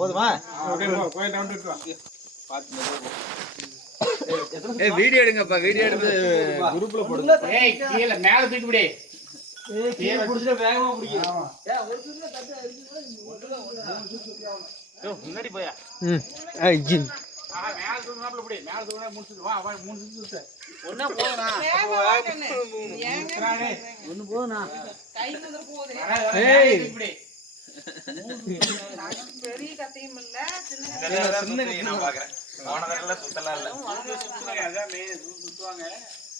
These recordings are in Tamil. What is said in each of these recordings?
போதுமா? வீடியோ எடுங்கப்பா, வீடியோ எடுத்து குரூப்ல போடுங்க. ஏய் கீழ மேல தூக்கி விடு. கீழ புடிச்சா வேகமா புடிங்க. ஏய் ஒரு சுத்துல தட்டு முன்னாடி போயா. ஐயோ. மேல தூக்குனாப்ல புடி. மேல தூக்குனா முடிச்சிடு. வா வா 3 சுத்து. ஒண்ணே போறா. ஒண்ணு போறா. கை வந்து போகுது. ஏய் புடி. பெரிய கத்தையும் இல்ல, சின்ன கத்தையும் நான் பாக்குறேன். போன தடவை சுத்தலாம் இல்ல. சுத்துவாங்க அதான் மெயின் சுத்துவாங்க.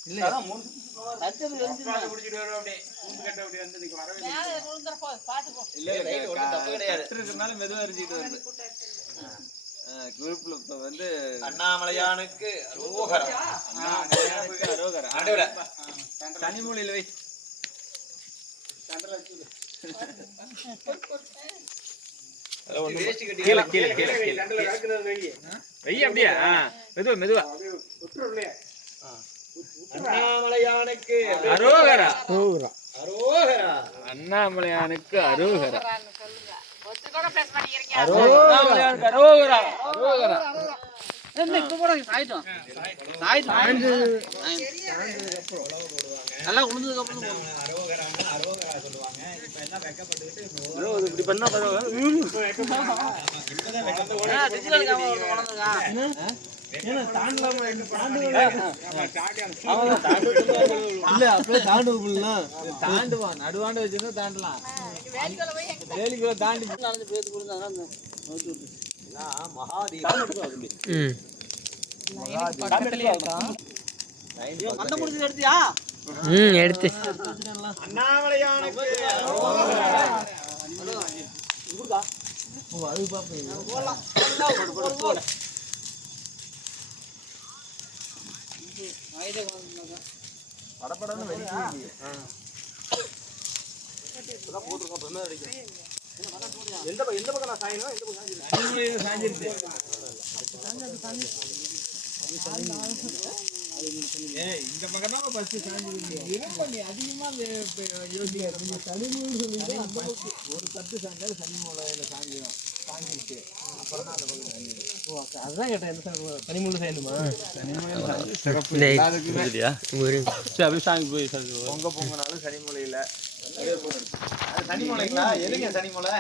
இல்ல அதான் 3 சுத்துவாங்க. தட்டு வந்து புடிச்சிட்டு வர அப்படியே. கூண்டு கட்ட அப்படியே வந்து நீங்க வரவே இல்ல. மேல விழுந்தற போ பாத்து போ. இல்ல ரைட் ஒண்ணு தப்பு கிடையாது. கட்டறதுனால மெதுவா எரிஞ்சிட்டு வருது. குரூப்ல வந்து அண்ணாமலையானுக்கு அரோகரா. அண்ணாமலையானுக்கு அரோகரா. ஆண்டவரே. தனிமூலையில வை. சந்திரல வச்சு. கீழ கீழ கீழ சந்திரல கலக்குறது வை. வை அப்படியே. மெதுவா மெதுவா. விட்டுறலையே. அண்ணாமலையானுக்கு அரோகரா. அரோகரா. அரோகரா. அண்ணாமலையானுக்கு அரோகரா. சொல்லுங்க. ஒத்து கூட பேச மாட்டீங்க. அண்ணாமலையானுக்கு அரோகரா. அரோகரா. என்ன இப்ப போற சாய்தோம். சாய்தோம். நல்லா உளுந்ததுக்கு அப்புறம் அரோகரா அரோகரா சொல்லுவாங்க. இப்ப எல்லாம் வெக்கப்பட்டுட்டு இப்படி பண்ணா பரவாயில்லை. இப்பதான் வெக்கப்பட்டு டிஜிட்டல் கேமரா உணர்ந்துங்க. ஏன்னா தாண்டலாமா என்ன தாண்டுவா. ஆமா தாண்டுவா. இல்ல அப்படியே தாண்டுவலாம். தாண்டுவான். நடுவாண்ட வச்சிருந்தா தாண்டலாம். வேலிக்குள்ள தாண்டி நடந்து பேத்து கொடுத்தாங்க. நோட்டு எல்லாம் மகாதீவ. பக்கத்துலயே இருக்கா. மண்ட முடிச்சு எடுத்தியா? எடுத்து. அண்ணாமலையானுக்கு ஊர்தா. ஓ அது பாப்பீங்க. போலாம். போட. ஆயிதே வாங்குங்க. படபடன்னு வெடிக்குது. இதெல்லாம் போட்டுறோம் பிரம்ம அடிக்கும். எந்த பக்கம் நான் சாயணும்? எந்த பக்கம் சாஞ்சிருக்கு? சாஞ்சிருக்கு. ஏய் இந்த பக்கம் தான் ஃபர்ஸ்ட் சாஞ்சிருக்கு. இருப்ப நீ அதிகமா யோசிக்க. தனிமூல சொல்லிட்டு அந்த பக்கம் ஒரு தட்டு சாஞ்சால தனிமூலையில சாஞ்சிரும். சாஞ்சிருக்கு. அப்புறம் தான் அந்த பக்கம் சாஞ்சிரும். ஓ அதான் கேட்டேன். எந்த தனிமூல சாயணுமா? தனிமூலையில சாஞ்சி சிறப்பு எல்லாத்துக்குமே இல்லையா? சரி அப்படியே சாஞ்சி போய் சாஞ்சி பொங்கனாலும் சனிமூலையில அது சனிமூலைங்களா? எதுங்க சனிமூலை?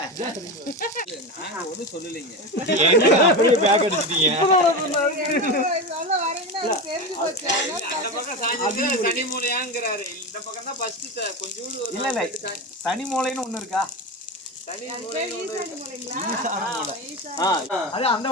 நாங்க ஒண்ணும் சொல்லலைங்க. அப்படியே பேக் அடிச்சிட்டீங்க. அந்த பக்கம் சாஞ்சிருக்கு சனிமூலையாங்கறாரு. இந்த பக்கம் தான் ஃபர்ஸ்ட் கொஞ்சம் இல்ல இல்ல சனிமூலைன்னு ஒண்ணு இருக்கா? சனிமூலைன்னு ஒண்ணு. ஈசான மூலை. அது அந்த